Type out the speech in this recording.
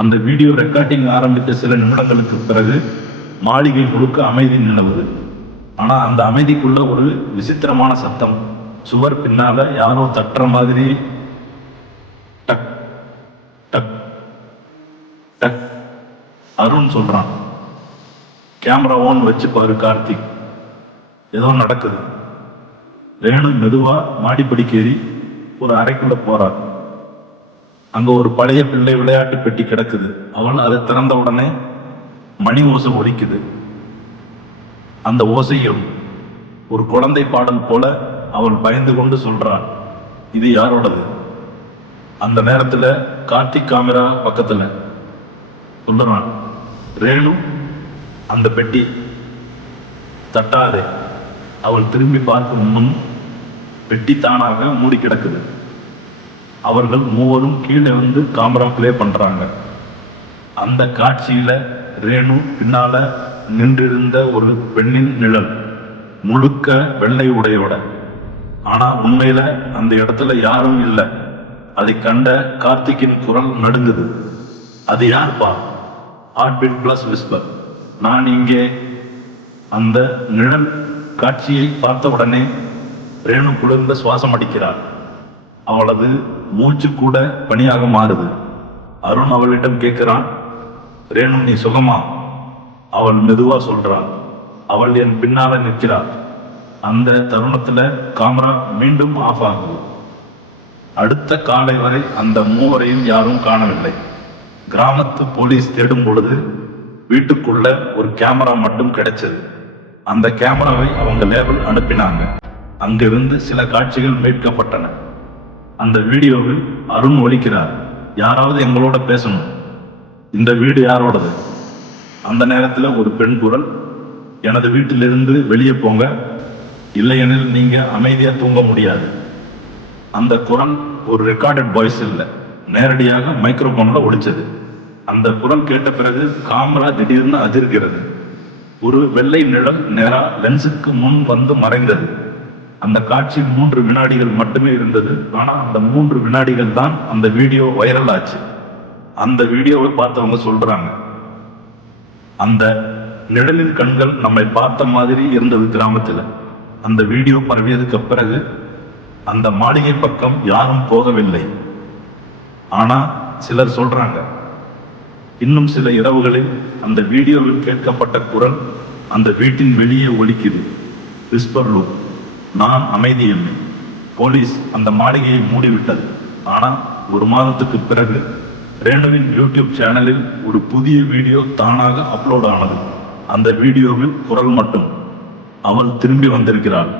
அந்த video recording ஆரம்பித்த சில நிமிடங்களுக்கு பிறகு மாளிகை முழுக்க அமைதி நிலவுது. ஆனா அந்த அமைதிக்குள்ள ஒரு விசித்திரமான சத்தம். சுவர் பின்னால யாரோ தட்டுற மாதிரி. டக் டக் டக். அருண் சொல்றான், கேமரா ஓன் வச்சு பாரு கார்த்திக், ஏதோ நடக்குது. ரேணு மெதுவா மாடிப்படிக்கேறி ஒரு அறைக்குள்ள போறார். அங்க ஒரு பழைய பிள்ளை விளையாட்டு பெட்டி கிடக்குது. அவள் அதை திறந்த உடனே மணி ஓசை ஒலிக்குது. அந்த ஓசையும் ஒரு குழந்தை பாடல் போல அவள் பயந்து கொண்டு சொல்றாள், இது யாரோடது? அந்த நேரத்துல கார்த்திக் கேமரா பக்கத்துல சொல்றான், ரேணு அந்த பெட்டி தட்டாதே. அவள் திரும்பி பார்க்கும் முன் பெட்டி தானாக மூடி கிடக்குது. அவர்கள் மூவரும் கீழே வந்து கேமரா பிளே பண்றாங்க. அந்த காட்சியில ரேணு பின்னால நின்றிருந்த ஒரு பெண்ணின் நிழல், முழுக்க வெள்ளை உடையோட. ஆனா உண்மையில அந்த இடத்துல யாரும் இல்லை. அதை கண்ட கார்த்திக்கின் குரல் நடுங்குது. அது யார்பா? ஹார்ட் பீட் பிளஸ் விஸ்பர், நான் இங்கே. அந்த நிழல் காட்சியை பார்த்த உடனே ரேணு குளிர்ந்த சுவாசம் அடிக்கிறார். அவளது மூச்சு கூட பனியாக மாறுது. அருண் அவளிடம் கேட்கிறான், ரேணு நீ சுகமா? அவள் மெதுவா சொல்றாள், அவள் என் பின்னால நிற்கிறாள். அந்த தருணத்துல கேமரா மீண்டும் ஆஃப் ஆகுது. அடுத்த காலை வரை அந்த மூவரையும் யாரும் காணவில்லை. கிராமத்து போலீஸ் தேடும் பொழுது வீட்டுக்குள்ள ஒரு கேமரா மட்டும் கிடைச்சது. அந்த கேமராவை அவங்க லேபிள் அனுப்பினாங்க. அங்கிருந்து சில காட்சிகள் மீட்கப்பட்டன. அந்த வீடியோவில் அருண் ஒலிக்கிறார், யாராவது எங்களோட பேசணும், இந்த வீடு யாரோடது? அந்த நேரத்தில் ஒரு பெண் குரல், எனது வீட்டிலிருந்து வெளியே போங்க, இல்லையெனில் நீங்க அமைதியா தூங்க முடியாது. அந்த குரல் ஒரு ரெக்கார்டட் வாய்ஸ் இல்லை, நேரடியாக மைக்ரோஃபோன்ல ஒலிச்சது. அந்த குரல் கேட்ட பிறகு கேமரா திடீர்னு அதிர்கிறது. ஒரு வெள்ளை நிழல் நேரா லென்ஸுக்கு முன் வந்து மறைந்தது. அந்த காட்சி 3 வினாடிகள் மட்டுமே இருந்தது. ஆனா அந்த 3 வினாடிகள் தான் அந்த வீடியோ வைரல் ஆச்சு. அந்த வீடியோவை பார்த்தவங்க சொல்றாங்க, அந்த நிழலின் கண்கள் நம்மை பார்த்த மாதிரி இருந்தது கிராமத்துல. அந்த வீடியோ பரவியதுக்கு பிறகு அந்த மாளிகை பக்கம் யாரும் போகவில்லை. ஆனா சிலர் சொல்றாங்க, இன்னும் சில இரவுகளில் அந்த வீடியோவில் கேட்கப்பட்ட குரல் அந்த வீட்டின் வெளியே ஒலிக்குது. விஸ்பர் லூப், நான் அமைதியில்லை. போலீஸ் அந்த மாளிகையை மூடிவிட்டது. ஆனா 1 மாதத்துக்கு பிறகு ரேணுவின் யூடியூப் சேனலில் ஒரு புதிய வீடியோ தானாக அப்லோட் ஆனது. அந்த வீடியோவில் குரல் மட்டும், அவள் திரும்பி வந்திருக்கிறாள்.